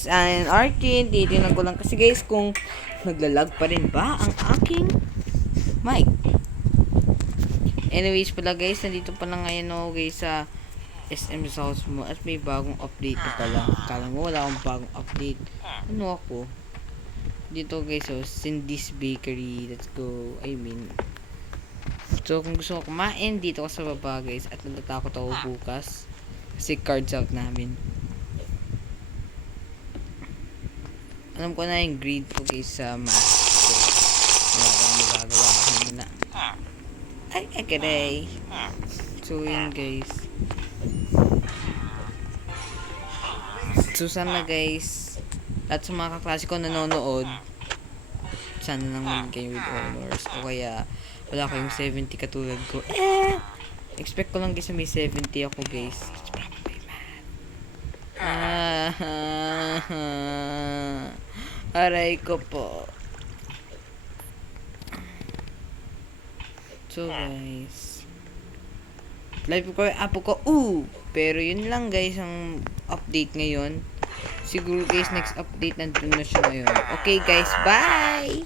guys, and Arkin, titignan ko lang kasi guys kung naglalag pa rin ba ang aking mic. Anyways pala guys, nandito pa lang ngayon ako guys sa SM South mo at may bagong update na pala. Kala mo wala akong bagong update. Ano ako? Dito guys, so Cindy's Bakery. Let's go. So kung gusto ko kumain, dito ako sa baba guys. At natatakot ako bukas. Kasi cards out namin. Alam ko na yung grade ko guys sa math. So, wala ko na magagawa kasi muna. Ay, agaray. So yun guys. So sana guys, at sa mga kaklase ko nanonood, sana lang maging kayo with honors. O kaya, wala kayong 70 katulad ko. Expect ko lang guys na may 70 ako guys. It's probably mad. Aray ko po. So guys, live ko yung apo ko. Pero yun lang guys ang update ngayon. Siguro guys next update nandun na siya ngayon. Okay guys, bye!